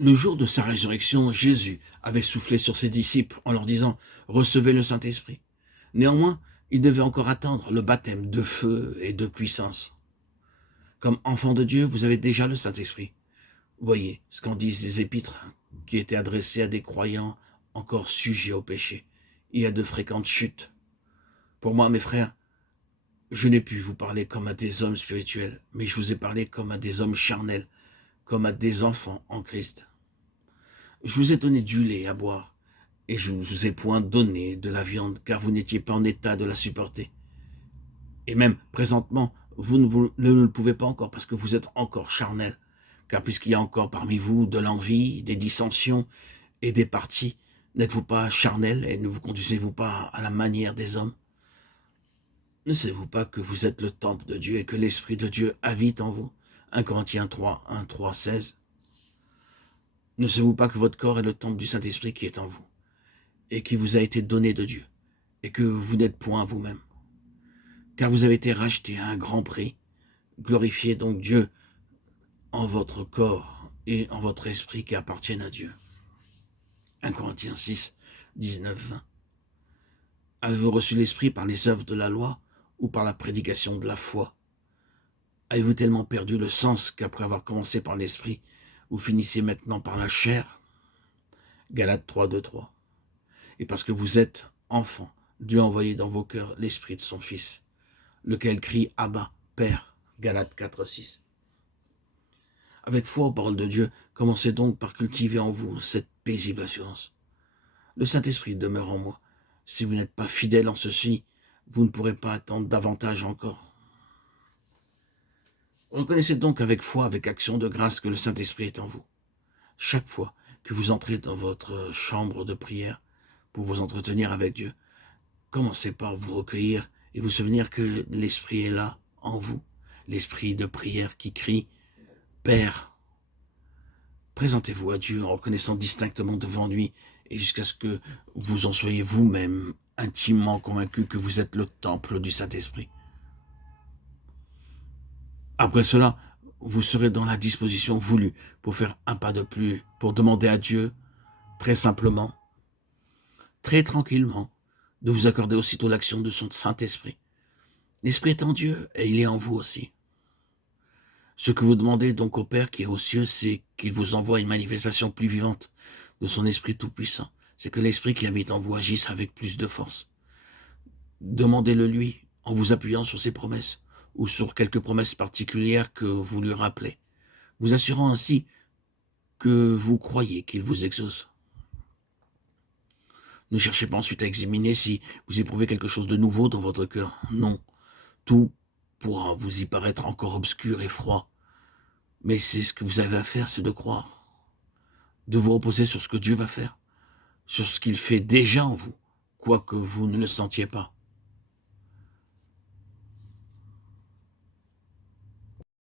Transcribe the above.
Le jour de sa résurrection, Jésus avait soufflé sur ses disciples en leur disant « Recevez le Saint-Esprit ». Néanmoins, ils devaient encore attendre le baptême de feu et de puissance. Comme enfant de Dieu, vous avez déjà le Saint-Esprit. Voyez ce qu'en disent les épîtres qui étaient adressées à des croyants encore sujets au péché et à de fréquentes chutes. Pour moi, mes frères, je n'ai pu vous parler comme à des hommes spirituels, mais je vous ai parlé comme à des hommes charnels, comme à des enfants en Christ. Je vous ai donné du lait à boire, et je ne vous ai point donné de la viande, car vous n'étiez pas en état de la supporter. Et même présentement, vous ne le pouvez pas encore, parce que vous êtes encore charnel. Car puisqu'il y a encore parmi vous de l'envie, des dissensions et des partis, n'êtes-vous pas charnel et ne vous conduisez-vous pas à la manière des hommes? Ne savez-vous pas que vous êtes le temple de Dieu et que l'Esprit de Dieu habite en vous? 1 Corinthiens 3, 1, 3, 16. Ne savez-vous pas que votre corps est le temple du Saint-Esprit qui est en vous et qui vous a été donné de Dieu et que vous n'êtes point vous-même? Car vous avez été racheté à un grand prix. Glorifiez donc Dieu en votre corps et en votre esprit qui appartiennent à Dieu. 1 Corinthiens 6, 19, 20. Avez-vous reçu l'Esprit par les œuvres de la loi ou par la prédication de la foi? Avez-vous tellement perdu le sens qu'après avoir commencé par l'Esprit, vous finissez maintenant par la chair? Galates 3, 2, 3. Et parce que vous êtes enfants, Dieu a envoyé dans vos cœurs l'Esprit de son Fils, lequel crie « Abba, Père ». Galates 4, 6. Avec foi aux paroles de Dieu, commencez donc par cultiver en vous cette paisible assurance. Le Saint-Esprit demeure en moi. Si vous n'êtes pas fidèle en ceci, vous ne pourrez pas attendre davantage encore. Reconnaissez donc avec foi, avec action de grâce que le Saint-Esprit est en vous. Chaque fois que vous entrez dans votre chambre de prière pour vous entretenir avec Dieu, commencez par vous recueillir et vous souvenir que l'Esprit est là, en vous. L'Esprit de prière qui crie « Père ». Présentez-vous à Dieu en reconnaissant distinctement devant lui et jusqu'à ce que vous en soyez vous-même intimement convaincu que vous êtes le temple du Saint-Esprit. Après cela, vous serez dans la disposition voulue pour faire un pas de plus, pour demander à Dieu, très simplement, très tranquillement, de vous accorder aussitôt l'action de son Saint-Esprit. L'Esprit est en Dieu et il est en vous aussi. Ce que vous demandez donc au Père qui est aux cieux, c'est qu'il vous envoie une manifestation plus vivante de son Esprit tout-puissant. C'est que l'Esprit qui habite en vous agisse avec plus de force. Demandez-le lui en vous appuyant sur ses promesses ou sur quelques promesses particulières que vous lui rappelez, vous assurant ainsi que vous croyez qu'il vous exauce. Ne cherchez pas ensuite à examiner si vous éprouvez quelque chose de nouveau dans votre cœur. Non, tout pourra vous y paraître encore obscur et froid. Mais c'est ce que vous avez à faire, c'est de croire, de vous reposer sur ce que Dieu va faire, sur ce qu'il fait déjà en vous, quoique vous ne le sentiez pas.